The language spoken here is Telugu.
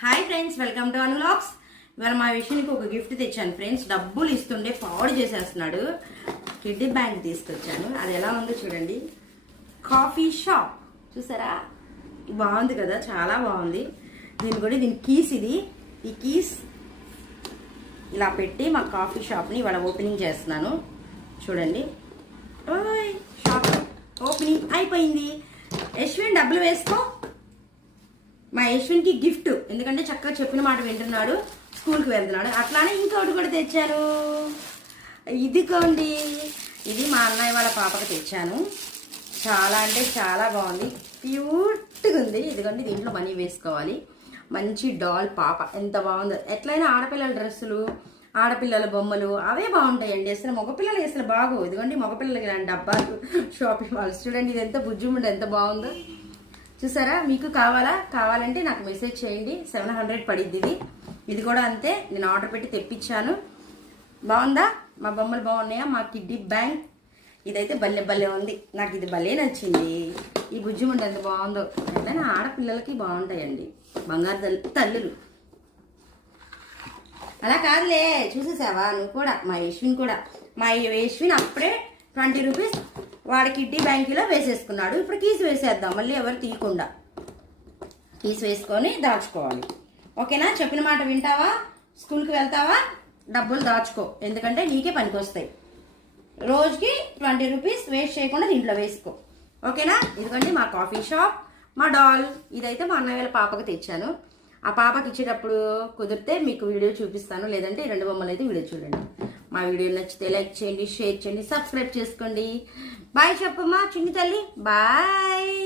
Hi friends, welcome to unlocks. ఇవాళ మా విషయానికి ఒక గిఫ్ట్ తెచ్చాను ఫ్రెండ్స్. డబ్బులు ఇస్తుండే పాడు చేసేస్తున్నాడు. కిడ్డీ బ్యాంక్ తీసుకొచ్చాను. అది ఎలా ఉందో చూడండి. కాఫీ షాప్ చూసారా, బాగుంది కదా, చాలా బాగుంది. దీని కీస్ ఈ కీస్ ఇలా పెట్టి మా కాఫీ షాప్ని ఇవాళ ఓపెనింగ్ చేస్తున్నాను. చూడండి, ఓయ్ షాప్ ఓపెనింగ్ అయిపోయింది. యశ్విన్ డబ్బులు వేసుకో. మా యశ్విన్కి గిఫ్ట్, ఎందుకంటే చక్కగా చెప్పిన మాట వింటున్నాడు, స్కూల్కి వెళ్తున్నాడు. అట్లానే ఇంకొకటి కూడా తెచ్చాను. ఇదిగోండి, ఇది మా అన్నయ్య వాళ్ళ పాపకి తెచ్చాను. చాలా అంటే చాలా బాగుంది, క్యూట్గా ఉంది. ఇదిగోండి, దీంట్లో మనీ వేసుకోవాలి. మంచి డాల్ పాప, ఎంత బాగుందో. ఎట్లయినా ఆడపిల్లల డ్రెస్సులు, ఆడపిల్లల బొమ్మలు అవే బాగుంటాయండి. అసలు మగపిల్లలు అసలు బాగు. ఇదిగోండి, మగపిల్లలకి ఇలాంటి డబ్బాలు షాపింగ్ మాల్స్. చూడండి, ఇది ఎంత బుజ్జిముండి, ఎంత బాగుందో చూసారా. మీకు కావాలంటే నాకు మెసేజ్ చేయండి. 700 పడిద్ది. ఇది కూడా అంతే, నేను ఆర్డర్ పెట్టి తెప్పించాను. బాగుందా? మా బొమ్మలు బాగున్నాయా? మా కిడ్డీ బ్యాంక్ ఇదైతే భలే ఉంది. నాకు ఇది భలే నచ్చింది. ఈ బుజ్జిముండి ఎంత బాగుందో. ఎట్లయినా ఆడపిల్లలకి బాగుంటాయండి, బంగారు తల్లులు. అలా కాదులే, చూసేసావా నువ్వు కూడా? మా యశ్విన్ అప్పుడే 20 రూపీస్ వాడి కిడ్డీ బ్యాంకులో వేసేసుకున్నాడు. ఇప్పుడు కీస్ వేసేద్దాం, మళ్ళీ ఎవరు తీయకుండా. కీస్ వేసుకొని దాచుకోవాలి. ఓకేనా? చెప్పిన మాట వింటావా? స్కూల్కి వెళ్తావా? డబ్బులు దాచుకో, ఎందుకంటే నీకే పనికి వస్తాయి. రోజుకి 20 రూపీస్ వేస్ట్ చేయకుండా దీంట్లో వేసుకో. ఓకేనా? ఇదిగోండి మా కాఫీ షాప్, మా డాల్. ఇదైతే మా అన్నయ్య వాళ్ళ పాపకి తెచ్చాను. ఆ పాపకి ఇచ్చేటప్పుడు కుదిరితే మీకు వీడియో చూపిస్తాను, లేదంటే 2 బొమ్మలు అయితే వీడియో చూడండి. మా వీడియో నచ్చితే లైక్ చేయండి, షేర్ చేయండి, సబ్స్క్రైబ్ చేసుకోండి. బాయ్ చెప్పమ్మా చిన్ని తల్లి, బాయ్.